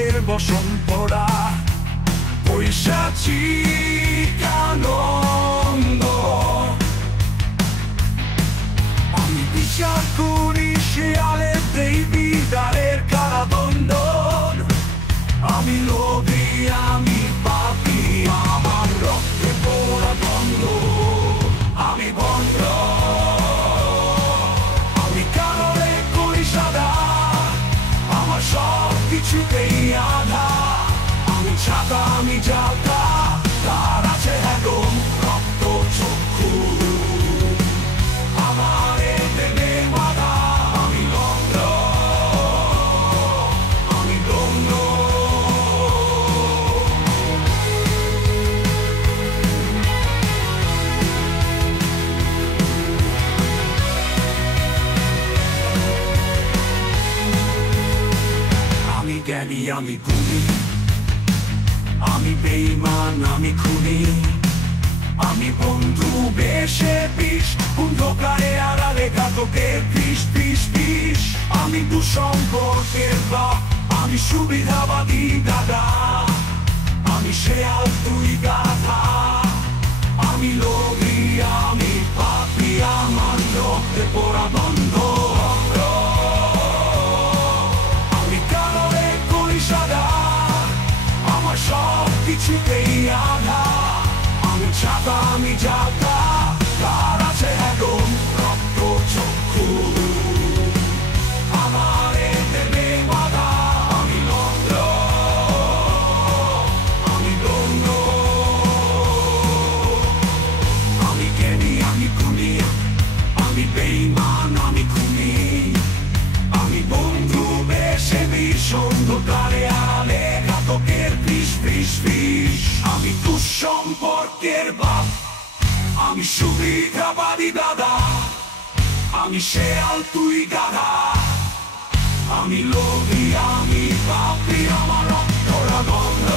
বুকের বসন্তরা পৈশাচিক আনন্দ। আমি বিচার করি শেয়ালের দেই বিদারের কারাবন্ধন। আমি লোভী, আমি পাপী, আমার রক্তে পোড়া বন্ধ। আমি বন্ধ, আমি কালোরে করি সাদা, আমার সব কিছুতেই আধা। আমি ছাতা, আমি জালটা, তার আছে একদম রক্ত চক্ষু। আমার দেবে বাধা, আমি লন্ড, আমি দণ্ড। আমি জ্ঞানী, আমি গুণী, আমি বেঈমান, আমি খুনি। আমি বন্ধু বেশে বিষ, অন্ধকারে আড়ালে ঘাতকের বিষ বিষ বিষ। আমি দুঃসম্পর্কের বাপ, আমি সুবিধাবাদী দাদা। আমি শেয়াল, তুই গাধা। আমি লোভী, আমি পাপী, আমার রক্তে পোড়া বন্ধ। আমি কালোরে করি সাদা, আমার সব কিছুতেই আধা। আমি ছাতা, আমি জাতা, তার আছে একদম রক্ত চক্ষু। আমার দেবে বাধা, আমি লন্ড, আমি দণ্ড। আমি জ্ঞানী, আমি গুণী, আমি বেঈমান, আমি খুনি। আমি বন্ধু বেশে বিষ, অন্ধকারে আড়ালে ঘাতকের বিষ বিষ বিষ। আমি দুঃসম্পর্কের বাপ, আমি সুবিধাবাদী দাদা। আমি শেয়াল, তুই গাধা। আমি লোভী, আমি পাপী, আমার রক্তরা গন্ধ।